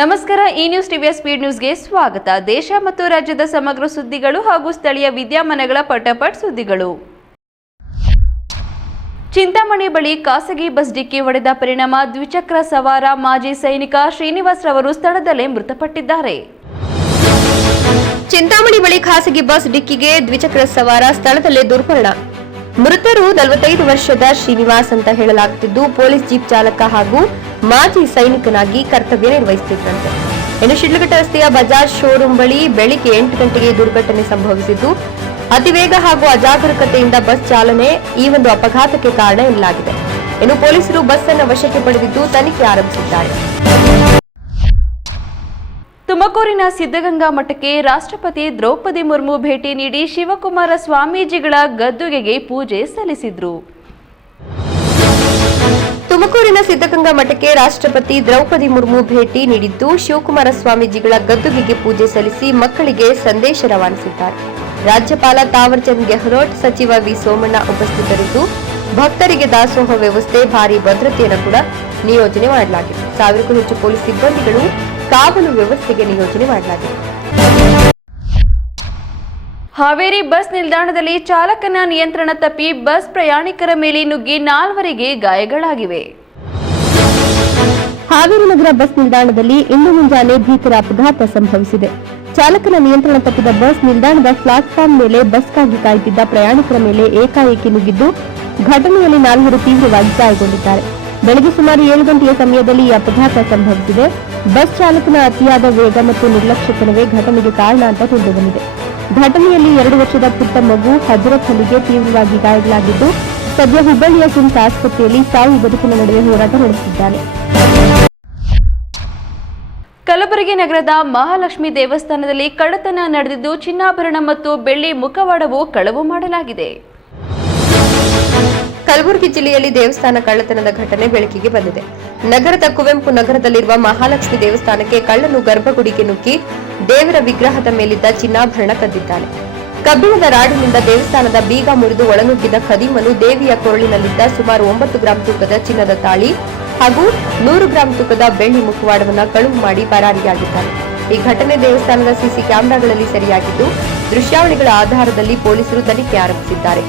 ನಮಸ್ಕಾರ. ಈ ನ್ಯೂಸ್ ಟಿವಿಯ ಸ್ಪೀಡ್ ನ್ಯೂಸ್ಗೆ ಸ್ವಾಗತ. ದೇಶ ಮತ್ತು ರಾಜ್ಯದ ಸಮಗ್ರ ಸುದ್ದಿಗಳು ಹಾಗೂ ಸ್ಥಳೀಯ ವಿದ್ಯಮಾನಗಳ ಪಟಪಟ್ ಸುದ್ದಿಗಳು. ಚಿಂತಾಮಣಿ ಬಳಿ ಖಾಸಗಿ ಬಸ್ ಡಿಕ್ಕಿ ಹೊಡೆದ ಪರಿಣಾಮ ದ್ವಿಚಕ್ರ ಸವಾರ ಮಾಜಿ ಸೈನಿಕ ಶ್ರೀನಿವಾಸ್ ರವರು ಸ್ಥಳದಲ್ಲೇ ಮೃತಪಟ್ಟಿದ್ದಾರೆ. ಚಿಂತಾಮಣಿ ಬಳಿ ಖಾಸಗಿ ಬಸ್ ಡಿಕ್ಕಿಗೆ ದ್ವಿಚಕ್ರ ಸವಾರ ಸ್ಥಳದಲ್ಲೇ ದುರ್ಮರಣ. ಮೃತರು 45 ವರ್ಷದ ಶ್ರೀನಿವಾಸ್ ಅಂತ ಹೇಳಲಾಗುತ್ತಿದ್ದು, ಪೊಲೀಸ್ ಜೀಪ್ ಚಾಲಕ ಹಾಗೂ ಮಾಜಿ ಸೈನಿಕನಾಗಿ ಕರ್ತವ್ಯ ನಿರ್ವಹಿಸುತ್ತಿದ್ದಂತೆ. ಇನ್ನು ಶಿಡ್ಲಘಟ್ಟ ರಸ್ತೆಯ ಬಜಾಜ್ ಶೋರೂಮ್ ಬಳಿ ಬೆಳಿಗ್ಗೆ 8 ಗಂಟೆಗೆ ದುರ್ಘಟನೆ ಸಂಭವಿಸಿದ್ದು, ಅತಿವೇಗ ಹಾಗೂ ಅಜಾಗರೂಕತೆಯಿಂದ ಬಸ್ ಚಾಲನೆ ಈ ಒಂದು ಅಪಘಾತಕ್ಕೆ ಕಾರಣ ಎನ್ನಲಾಗಿದೆ. ಇನ್ನು ಪೊಲೀಸರು ಬಸ್ ಅನ್ನು ವಶಕ್ಕೆ ಪಡೆದಿದ್ದು ತನಿಖೆ ಆರಂಭಿಸಿದ್ದಾರೆ. ತುಮಕೂರಿನ ಸಿದ್ಧಗಂಗಾ ಮಠಕ್ಕೆ ರಾಷ್ಟ್ರಪತಿ ದ್ರೌಪದಿ ಮುರ್ಮು ಭೇಟಿ ನೀಡಿ ಶಿವಕುಮಾರ ಸ್ವಾಮೀಜಿಗಳ ಗದ್ದುಗೆಗೆ ಪೂಜೆ ಸಲ್ಲಿಸಿದ್ರು. ತುಮಕೂರಿನ ಸಿದ್ಧಗಂಗಾ ಮಠಕ್ಕೆ ರಾಷ್ಟ್ರಪತಿ ದ್ರೌಪದಿ ಮುರ್ಮು ಭೇಟಿ ನೀಡಿದ್ದು, ಶಿವಕುಮಾರ ಸ್ವಾಮೀಜಿಗಳ ಗದ್ದುಗೆಗೆ ಪೂಜೆ ಸಲ್ಲಿಸಿ ಮಕ್ಕಳಿಗೆ ಸಂದೇಶ ರವಾನಿಸಿದ್ದಾರೆ. ರಾಜ್ಯಪಾಲ ತಾವರ್ ಚಂದ್ ಗೆಹ್ಲೋಟ್, ಸಚಿವ ವಿ ಸೋಮಣ್ಣ ಉಪಸ್ಥಿತರಿದ್ದು, ಭಕ್ತರಿಗೆ ದಾಸೋಹ ವ್ಯವಸ್ಥೆ, ಭಾರೀ ಭದ್ರತೆಯನ್ನು ಕೂಡ ನಿಯೋಜನೆ ಮಾಡಲಾಗಿದೆ. 1000ಕ್ಕೂ ಹೆಚ್ಚು ಪೊಲೀಸ್ ಸಿಬ್ಬಂದಿಗಳು ಕಾವಲು ವ್ಯವಸ್ಥೆಗೆ ನಿಯೋಜನೆ ಮಾಡಲಾಗಿದೆ. ಹಾವೇರಿ ಬಸ್ ನಿಲ್ದಾಣದಲ್ಲಿ ಚಾಲಕನ ನಿಯಂತ್ರಣ ತಪ್ಪಿ ಬಸ್ ಪ್ರಯಾಣಿಕರ ಮೇಲೆ ನುಗ್ಗಿ 4ವರಿಗೆ ಗಾಯಗಳಾಗಿವೆ. ಹಾವೇರಿ ನಗರ ಬಸ್ ನಿಲ್ದಾಣದಲ್ಲಿ ಇಂದು ಮುಂಜಾನೆ ಭೀಕರ ಅಪಘಾತ ಸಂಭವಿಸಿದೆ. ಚಾಲಕನ ನಿಯಂತ್ರಣ ತಪ್ಪಿದ ಬಸ್ ನಿಲ್ದಾಣದ ಪ್ಲಾಟ್ಫಾರ್ಮ್ ಮೇಲೆ ಬಸ್ಗಾಗಿ ಕಾಯುತ್ತಿದ್ದ ಪ್ರಯಾಣಿಕರ ಮೇಲೆ ಏಕಾಏಕಿ ನುಗ್ಗಿದ್ದು, ಘಟನೆಯಲ್ಲಿ 4 ತೀವ್ರವಾಗಿ ಗಾಯಗೊಂಡಿದ್ದಾರೆ. ಬೆಳಗ್ಗೆ ಸುಮಾರು 7 ಗಂಟೆಯ ಸಮಯದಲ್ಲಿ ಈ ಅಪಘಾತ ಸಂಭವಿಸಿದೆ. ಬಸ್ ಚಾಲಕನ ಅತಿಯಾದ ವೇಗ ಮತ್ತು ನಿರ್ಲಕ್ಷ್ಯತನವೇ ಘಟನೆಗೆ ಕಾರಣ ಅಂತ ತಿಳಿದುಬಂದಿದೆ. ಘಟನೆಯಲ್ಲಿ 2 ವರ್ಷದ ಪುಟ್ಟ ಮಗು ಹಜರತ್ ಅಲಿಗೆ ತೀವ್ರವಾಗಿ ಗಾಯಗಳಾಗಿದ್ದು, ಸದ್ಯ ಹುಬ್ಬಳ್ಳಿಯ ಕಿಮ್ಸ್ ಆಸ್ಪತ್ರೆಯಲ್ಲಿ ಸಾವು ಬದುಕಿನ ನಡುವೆ ಹೋರಾಟ ನಡೆಸುತ್ತಿದ್ದಾನೆ. ಕಲಬುರಗಿ ನಗರದ ಮಹಾಲಕ್ಷ್ಮಿ ದೇವಸ್ಥಾನದಲ್ಲಿ ಕಳ್ಳತನ ನಡೆದಿದ್ದು, ಚಿನ್ನಾಭರಣ ಮತ್ತು ಬೆಳ್ಳಿ ಮುಖವಾಡವು ಕಳವು ಮಾಡಲಾಗಿದೆ. ಕಲಬುರಗಿ ಜಿಲ್ಲೆಯಲ್ಲಿ ದೇವಸ್ಥಾನ ಕಳ್ಳತನದ ಘಟನೆ ಬೆಳಕಿಗೆ ಬಂದಿದೆ. ನಗರದ ಕುವೆಂಪು ನಗರದಲ್ಲಿರುವ ಮಹಾಲಕ್ಷ್ಮಿ ದೇವಸ್ಥಾನಕ್ಕೆ ಕಳ್ಳನು ಗರ್ಭಗುಡಿಗೆ ನುಗ್ಗಿ ದೇವರ ವಿಗ್ರಹದ ಮೇಲಿದ್ದ ಚಿನ್ನಾಭರಣ ಕದ್ದಿದ್ದಾನೆ. ಕಬ್ಬಿಣದ ರಾಡಿನಿಂದ ದೇವಸ್ಥಾನದ ಬೀಗ ಮುರಿದು ಒಳನುಗ್ಗಿದ ಖದೀಮನು ದೇವಿಯ ಕೊರಳಿನಲ್ಲಿದ್ದ ಸುಮಾರು 9 ಗ್ರಾಂ ತೂಕದ ಚಿನ್ನದ ತಾಳಿ ಹಾಗೂ 100 ಗ್ರಾಂ ತೂಕದ ಬೆಳ್ಳಿ ಮುಖವಾಡವನ್ನು ಕಳುವು ಮಾಡಿ ಪರಾರಿಯಾಗಿದ್ದಾನೆ. ಈ ಘಟನೆ ದೇವಸ್ಥಾನದ ಸಿಸಿ ಕ್ಯಾಮೆರಾಗಳಲ್ಲಿ ಸೆರೆಯಾಗಿದ್ದು, ದೃಶ್ಯಾವಳಿಗಳ ಆಧಾರದಲ್ಲಿ ಪೊಲೀಸರು ತನಿಖೆ ಆರಂಭಿಸಿದ್ದಾರೆ.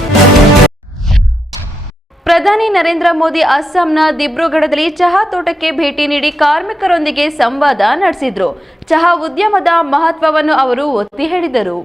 ಪ್ರಧಾನಿ ನರೇಂದ್ರ ಮೋದಿ ಅಸ್ಸಾಂನ ದಿಬ್ರುಗಢದಲ್ಲಿ ಚಹಾ ತೋಟಕ್ಕೆ ಭೇಟಿ ನೀಡಿ ಕಾರ್ಮಿಕರೊಂದಿಗೆ ಸಂವಾದ ನಡೆಸಿದ್ರು. ಚಹಾ ಉದ್ಯಮದ ಮಹತ್ವವನ್ನು ಅವರು ಒತ್ತಿ ಹೇಳಿದರು.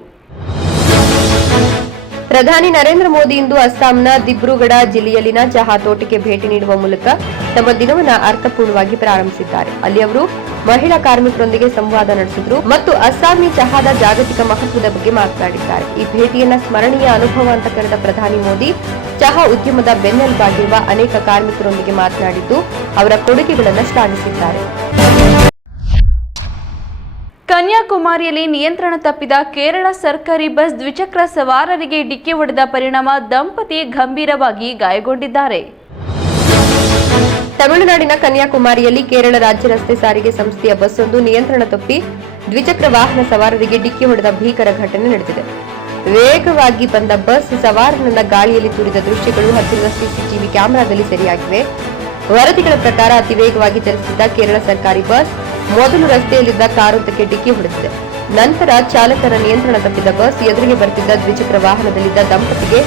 ಪ್ರಧಾನಿ ನರೇಂದ್ರ ಮೋದಿ ಇಂದು ಅಸ್ಸಾಂನ ದಿಬ್ರುಗಢ ಜಿಲ್ಲೆಯಲ್ಲಿನ ಚಹಾ ತೋಟಕ್ಕೆ ಭೇಟಿ ನೀಡುವ ಮೂಲಕ ತಮ್ಮ ದಿನವನ್ನು ಅರ್ಥಪೂರ್ಣವಾಗಿ ಪ್ರಾರಂಭಿಸಿದ್ದಾರೆ. ಅಲ್ಲಿ ಅವರು ಮಹಿಳಾ ಕಾರ್ಮಿಕರೊಂದಿಗೆ ಸಂವಾದ ನಡೆಸಿದ್ರು ಮತ್ತು ಅಸ್ಸಾಮಿ ಚಹಾದ ಜಾಗತಿಕ ಮಹತ್ವದ ಬಗ್ಗೆ ಮಾತನಾಡಿದ್ದಾರೆ. ಈ ಭೇಟಿಯನ್ನ ಸ್ಮರಣೀಯ ಅನುಭವ ಅಂತ ಕರೆದ ಪ್ರಧಾನಿ ಮೋದಿ ಚಹಾ ಉದ್ಯಮದ ಬೆನ್ನೆಲುಬಾಗಿರುವ ಅನೇಕ ಕಾರ್ಮಿಕರೊಂದಿಗೆ ಮಾತನಾಡಿದ್ದು, ಅವರ ಕೊಡುಗೆಗಳನ್ನು ಶ್ಲಾಘಿಸಿದ್ದಾರೆ. ಕನ್ಯಾಕುಮಾರಿಯಲ್ಲಿ ನಿಯಂತ್ರಣ ತಪ್ಪಿದ ಕೇರಳ ಸರ್ಕಾರಿ ಬಸ್ ದ್ವಿಚಕ್ರ ಸವಾರರಿಗೆ ಡಿಕ್ಕಿ ಹೊಡೆದ ಪರಿಣಾಮ ದಂಪತಿ ಗಂಭೀರವಾಗಿ ಗಾಯಗೊಂಡಿದ್ದಾರೆ. ತಮಿಳುನಾಡಿನ ಕನ್ಯಾಕುಮಾರಿಯಲ್ಲಿ ಕೇರಳ ರಾಜ್ಯ ರಸ್ತೆ ಸಾರಿಗೆ ಸಂಸ್ಥೆಯ ಬಸ್ ಒಂದು ನಿಯಂತ್ರಣ ತಪ್ಪಿ ದ್ವಿಚಕ್ರ ವಾಹನ ಸವಾರರಿಗೆ ಡಿಕ್ಕಿ ಹೊಡೆದ ಭೀಕರ ಘಟನೆ ನಡೆದಿದೆ. ವೇಗವಾಗಿ ಬಂದ ಬಸ್ ಸವಾರನನ್ನ ಗಾಳಿಯಲ್ಲಿ ತೂರಿದ ದೃಶ್ಯಗಳು ಹತ್ತಿರದ ಸಿಸಿಟಿವಿ ಕ್ಯಾಮೆರಾದಲ್ಲಿ ಸೆರೆಯಾಗಿವೆ. ವರದಿಗಳ ಪ್ರಕಾರ ಅತಿ ವೇಗವಾಗಿ ಚಲಿಸುತ್ತಿದ್ದ ಕೇರಳ ಸರ್ಕಾರಿ ಬಸ್ ಮೊದಲು ರಸ್ತೆಯಲ್ಲಿದ್ದ ಕಾರೊಂದಕ್ಕೆ ಡಿಕ್ಕಿ ಹೊಡೆದಿದೆ. ನಂತರ ಚಾಲಕನ ನಿಯಂತ್ರಣ ತಪ್ಪಿದ ಬಸ್ ಎದುರಿಗೆ ಬರುತ್ತಿದ್ದ ದ್ವಿಚಕ್ರ ವಾಹನದಲ್ಲಿದ್ದ ದಂಪತಿಗೆ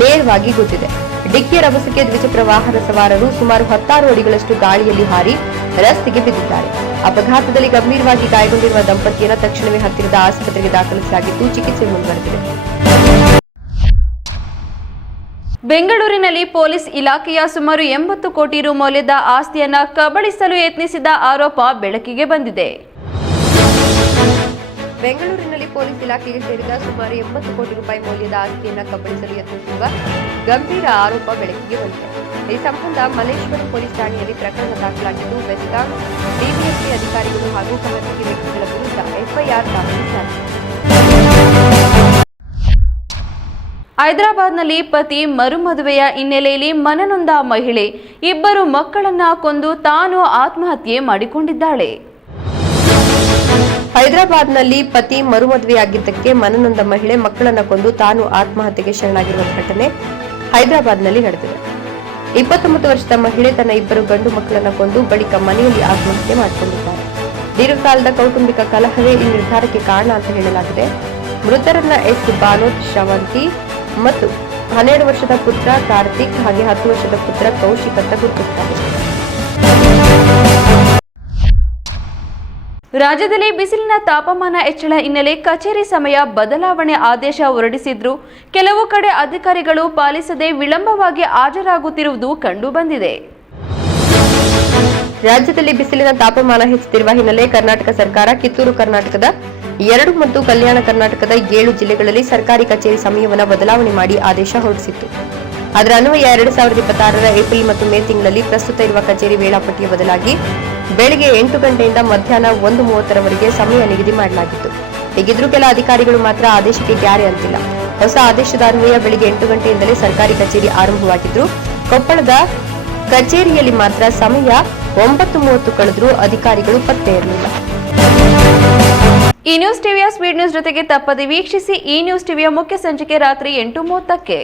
ನೇರವಾಗಿ ಗುದ್ದಿದೆ. ಡಿಕ್ಕಿಯ ರಭಸಕ್ಕೆ ದ್ವಿಚಕ್ರ ವಾಹನ ಸವಾರರು ಸುಮಾರು 16 ಅಡಿಗಳಷ್ಟು ಗಾಳಿಯಲ್ಲಿ ಹಾರಿ ರಸ್ತೆಗೆ ಬಿದ್ದಿದ್ದಾರೆ. ಅಪಘಾತದಲ್ಲಿ ಗಂಭೀರವಾಗಿ ಗಾಯಗೊಂಡಿರುವ ದಂಪತಿಯನ್ನು ತಕ್ಷಣವೇ ಹತ್ತಿರದ ಆಸ್ಪತ್ರೆಗೆ ದಾಖಲಿಸಲಾಗಿದ್ದು, ಚಿಕಿತ್ಸೆ ಮುಂದುವರೆದಿದೆ. ಬೆಂಗಳೂರಿನಲ್ಲಿ ಪೊಲೀಸ್ ಇಲಾಖೆಯ ಸುಮಾರು 80 ಕೋಟಿ ರು ಮೌಲ್ಯದ ಆಸ್ತಿಯನ್ನು ಕಬಳಿಸಲು ಯತ್ನಿಸಿದ ಆರೋಪ ಬೆಳಕಿಗೆ ಬಂದಿದೆ. ಬೆಂಗಳೂರಿನಲ್ಲಿ ಪೊಲೀಸ್ ಇಲಾಖೆಗೆ ಸೇರಿದ ಸುಮಾರು 80 ಕೋಟಿ ರೂಪಾಯಿ ಮೌಲ್ಯದ ಆಸ್ತಿಯನ್ನು ಕಬಳಿಸಲು ಯತ್ನಿಸಿರುವ ಗಂಭೀರ ಆರೋಪ ಬೆಳಕಿಗೆ ಬಂದಿದೆ. ಈ ಸಂಬಂಧ ಮಲ್ಲೇಶ್ವರಂ ಪೊಲೀಸ್ ಠಾಣೆಯಲ್ಲಿ ಪ್ರಕರಣ ದಾಖಲಾಗಿದ್ದು, ಬೆಸ್ಕಾಂ, ಡಿಬಿಎಂಪಿ ಅಧಿಕಾರಿಗಳು ಹಾಗೂ ಖಾಸಗಿ ವ್ಯಕ್ತಿಗಳ ವಿರುದ್ಧ ಎಫ್ಐಆರ್ ದಾಖಲಿಸಲಾಗಿದೆ. ಹೈದರಾಬಾದ್ನಲ್ಲಿ ಪತಿ ಮರುಮದುವೆಯ ಹಿನ್ನೆಲೆಯಲ್ಲಿ ಮನನೊಂದ ಮಹಿಳೆ 2 ಮಕ್ಕಳನ್ನ ಕೊಂದು ತಾನು ಆತ್ಮಹತ್ಯೆ ಮಾಡಿಕೊಂಡಿದ್ದಾಳೆ. ಹೈದರಾಬಾದ್ನಲ್ಲಿ ಪತಿ ಮರುಮದುವೆಯಾಗಿದ್ದಕ್ಕೆ ಮನನೊಂದ ಮಹಿಳೆ ಮಕ್ಕಳನ್ನ ಕೊಂದು ತಾನು ಆತ್ಮಹತ್ಯೆಗೆ ಶರಣಾಗಿರುವ ಘಟನೆ ಹೈದರಾಬಾದ್ನಲ್ಲಿ ನಡೆದಿದೆ. 29 ವರ್ಷದ ಮಹಿಳೆ ತನ್ನ 2 ಗಂಡು ಮಕ್ಕಳನ್ನ ಕೊಂದು ಬಳಿಕ ಮನೆಯಲ್ಲಿ ಆತ್ಮಹತ್ಯೆ ಮಾಡಿಕೊಂಡಿದ್ದಾರೆ. ದೀರ್ಘಕಾಲದ ಕೌಟುಂಬಿಕ ಕಲಹವೇ ಈ ನಿರ್ಧಾರಕ್ಕೆ ಕಾರಣ ಅಂತ ಹೇಳಲಾಗಿದೆ. ಮೃತರನ್ನ ಎಸ್ ಬಾನೋತ್ ಶ್ರವಂತಿ ಮತ್ತು 12 ವರ್ಷದ ಪುತ್ರ ಕಾರ್ತಿಕ್ ಹಾಗೆ 10 ವರ್ಷದ ಪುತ್ರ ಕೌಶಿಕ್ ಅಂತ ಗುರುತಿಸುತ್ತಾರೆ. ರಾಜ್ಯದಲ್ಲಿ ಬಿಸಿಲಿನ ತಾಪಮಾನ ಹೆಚ್ಚಳ ಹಿನ್ನೆಲೆ ಕಚೇರಿ ಸಮಯ ಬದಲಾವಣೆ ಆದೇಶ ಹೊರಡಿಸಿದ್ರು ಕೆಲವು ಕಡೆ ಅಧಿಕಾರಿಗಳು ಪಾಲಿಸದೆ ವಿಳಂಬವಾಗಿ ಹಾಜರಾಗುತ್ತಿರುವುದು ಕಂಡುಬಂದಿದೆ. ರಾಜ್ಯದಲ್ಲಿ ಬಿಸಿಲಿನ ತಾಪಮಾನ ಹೆಚ್ಚುತ್ತಿರುವ ಹಿನ್ನೆಲೆ ಕರ್ನಾಟಕ ಸರ್ಕಾರ ಕಿತ್ತೂರು ಕರ್ನಾಟಕದ 2 ಮತ್ತು ಕಲ್ಯಾಣ ಕರ್ನಾಟಕದ 7 ಜಿಲ್ಲೆಗಳಲ್ಲಿ ಸರ್ಕಾರಿ ಕಚೇರಿ ಸಮಯವನ್ನು ಬದಲಾವಣೆ ಮಾಡಿ ಆದೇಶ ಹೊರಡಿಸಿತ್ತು. ಅದರ ಅನ್ವಯ 2026ರ ಏಪ್ರಿಲ್ ಮತ್ತು ಮೇ ತಿಂಗಳಲ್ಲಿ ಪ್ರಸ್ತುತ ಇರುವ ಕಚೇರಿ ವೇಳಾಪಟ್ಟಿಯ ಬದಲಾಗಿ ಬೆಳಗ್ಗೆ 8 ಗಂಟೆಯಿಂದ ಮಧ್ಯಾಹ್ನ 1:30ರವರೆಗೆ ಸಮಯ ನಿಗದಿ ಮಾಡಲಾಗಿತ್ತು. ಹೀಗಿದ್ರೂ ಕೆಲ ಅಧಿಕಾರಿಗಳು ಮಾತ್ರ ಆದೇಶಕ್ಕೆ ಗ್ಯಾರೆ ಅಂತಿಲ್ಲ. ಹೊಸ ಆದೇಶದ ಅನ್ವಯ ಬೆಳಗ್ಗೆ 8 ಗಂಟೆಯಿಂದಲೇ ಸರ್ಕಾರಿ ಕಚೇರಿ ಆರಂಭವಾಗಿದ್ರು ಕೊಪ್ಪಳದ ಕಚೇರಿಯಲ್ಲಿ ಮಾತ್ರ ಸಮಯ 9:30 ಕಳೆದರೂ ಅಧಿಕಾರಿಗಳು ಪತ್ತೆ ಇರಲಿಲ್ಲ. ಈ ನ್ಯೂಸ್ ಟಿವಿಯ ಸ್ಪೀಡ್ ನ್ಯೂಸ್ ಜೊತೆಗೆ ತಪ್ಪದೆ ವೀಕ್ಷಿಸಿ. ಈ ನ್ಯೂಸ್ ಟಿವಿಯ ಮುಖ್ಯ ಸಂಚಿಕೆ ರಾತ್ರಿ 8:30ಕ್ಕೆ.